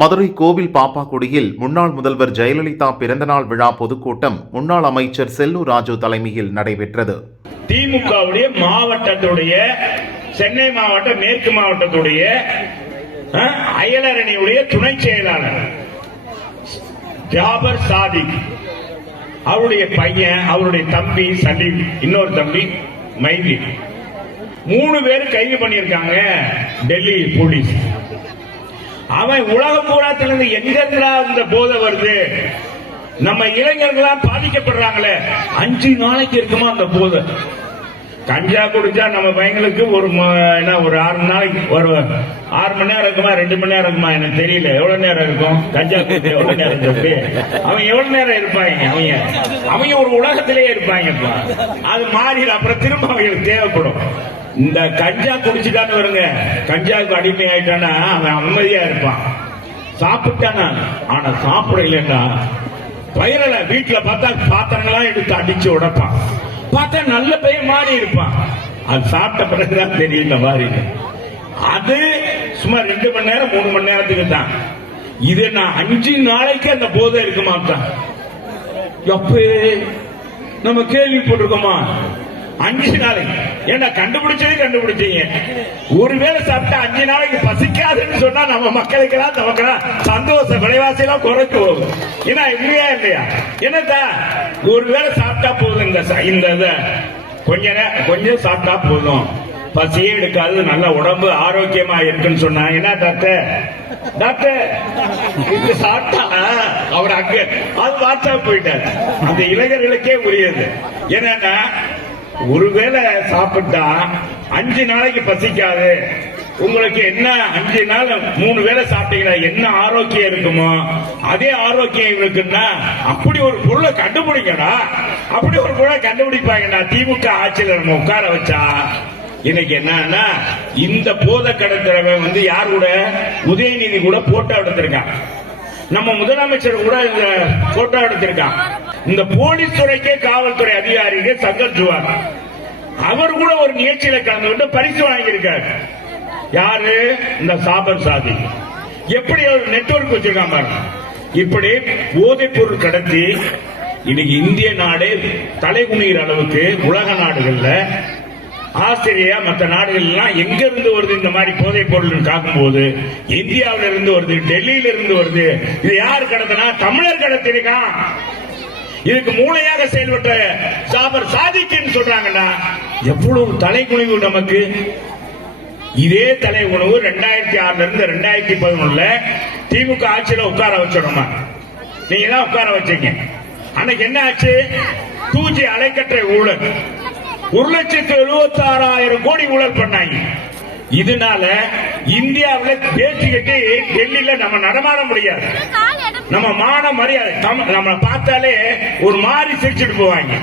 மதுரை கோவில் பாப்பாக்குடியில் முன்னாள் முதல்வர் ஜெயலலிதா பிறந்தநாள் விழா பொதுக்கூட்டம் முன்னாள் அமைச்சர் செல்லூர் ராஜு தலைமையில் நடைபெற்றது. திமுகவுடைய மாவட்டத்துடைய சென்னை மாவட்ட மேற்கு மாவட்டத்துடைய அயலரணியுடைய துணை செயலாளர் ஜாபர் சாதிக், அவருடைய பையன், அவருடைய தம்பி சலீம், இன்னொரு தம்பி மைதி, 3 பேரும் கைது பண்ணியிருக்காங்க டெல்லி போலீஸ். அவன் உலகம் பூராத்திலிருந்து எங்க இந்த போதை வருது, நம்ம இளைஞர்களா பாதிக்கப்படுறாங்களே, 5 நாளைக்கு இருக்குமா அந்த போதை. கஞ்சா குடிச்சா நம்ம பையங்களுக்கு ஒரு 6 நாளைக்கு ஒரு 6 மணி நேரம் இருக்குமா, 2 மணி நேரம் இருக்குமா, எனக்கு தெரியல எவ்வளவு நேரம் இருக்கும். கஞ்சா குடிச்சா எவ்வளவு நேரம் இருக்கு, அவங்க எவ்வளவு நேரம் இருப்பாங்க, அவங்க ஒரு உலகத்திலேயே இருப்பாங்க. அது மாறி அப்புறம் திரும்ப அவங்களுக்கு தேவைப்படும். இந்த கஞ்சா குடிச்சுட்டான்னு வருங்க, கஞ்சாவுக்கு அடிமை ஆயிட்டானா அவன் அமைதியா இருப்பான், சாப்பிட்டானா. ஆனா சாப்பிடலன்னா பயிரல வீட்டுல பார்த்தா பாத்திரங்களாம் எடுத்து அடிச்சு உடைப்பான், பார்த்தா நல்ல பையன் மாறி இருப்பான். அது சாப்பிட்ட பிறகுதான் தெரியல மாறி. அது சும்மா 2 மணி நேரம் 3 மணி நேரத்துக்கு தான். இது நான் 5 நாளைக்கு அந்த போதை இருக்க மாட்டான். எப்ப நம்ம கேள்விப்பட்டிருக்கோமா 5 நாளைக்கு? ஏன்னா கண்டுபிடிச்சீங்க. ஒருவேளை சாப்பிட்டா 5 நாளைக்கு பசிக்காதுன்னு சொன்னா நம்ம மக்களுக்கெல்லாம் நமக்கெல்லாம் சந்தோஷ விலைவாசி எல்லாம் குறைச்சு போகும். ஏன்னா இல்லையா இல்லையா? என்னதா ஒருவேளை சாப்பிட்டா போதும், இந்த கொஞ்சம் சாப்பிட்டா போதும், பசியே எடுக்காது, நல்ல உடம்பு ஆரோக்கியமா இருக்குன்னு சொன்னா என்ன டாக்டர் இது சாப்பிட்டா அவர் அங்க அது வாட்ஸ்அப் போயிட்டார். அந்த இளைஞர்களுக்கே உரியது. என்னன்னா ஒருவேளை சாப்பிட்டா 5 நாளைக்கு பசிக்காது. உங்களுக்கு என்ன 5 நாள் 3 வேளை சாப்பிட்டீங்களா என்ன ஆரோக்கியம் இருக்குமோ அதே ஆரோக்கியம் இருக்குன்னா அப்படி ஒரு பொருளை கண்டுபிடிக்கடா, அப்படி ஒரு பொருளை கண்டுபிடிப்பாங்கடா. திமுக ஆட்சியில் நம்ம உட்கார வச்சா இன்னைக்கு என்னன்னா இந்த போதை கடத்துறவன் யார் கூட, உதயநிதி கூட போட்டோ எடுத்திருக்கான், நம்ம முதலமைச்சர் கூட இந்த போட்டோ எடுத்திருக்கான். இந்த போலீஸ் துறைக்கே காவல்துறை அதிகாரிகள் சங்கர் ஜுவார் அவர் கூட ஒரு நிகழ்ச்சியில கலந்து பரிசு வாங்கியிருக்காரு. யாரு? இந்த சாபர் சாதி. எப்படி ஒரு நெட்வொர்க் வச்சிருக்கான் பாருங்க. இப்படி போதைப் பொருள் கடத்தி இன்னைக்கு இந்திய நாடு தலைகுனிகிற அளவுக்கு உலக நாடுகள்ல ஆஸ்திரேலியா மற்ற நாடுகள் எல்லாம் எங்க இருந்து வருது இந்த மாதிரி போதைப் பொருள் காக்கும் போது இந்தியாவில இருந்து வருது, டெல்லியில இருந்து வருது. இது யார் கடத்தினா? தமிழர் கடத்திருக்கான். இதுக்கு மூளையாக செயல்பட்ட சாபர் சாதிக்குன்னு சொல்றாங்கன்னா எவ்வளவு தலைக்குனிவு நமக்கு. இதே தலைக்குனிவு 2006 இருந்து 2011 திமுக ஆட்சியில உட்கார வச்சிடணுமா? நீங்க தான் உட்கார வச்சீங்க. அன்னைக்கு என்ன ஆச்சு? 2G அலைக்கற்றை ஊழல் 1,76,000 கோடி ஊழல் பண்ணாங்க. இதனால இந்தியாவில் பேச்சுக்கிட்டு டெல்லியில நம்ம நடமாட முடியாது. நம்ம மான மரியாதை நம்ம பார்த்தாலே ஒரு மாதிரி சிரிச்சுட்டு போவாங்க.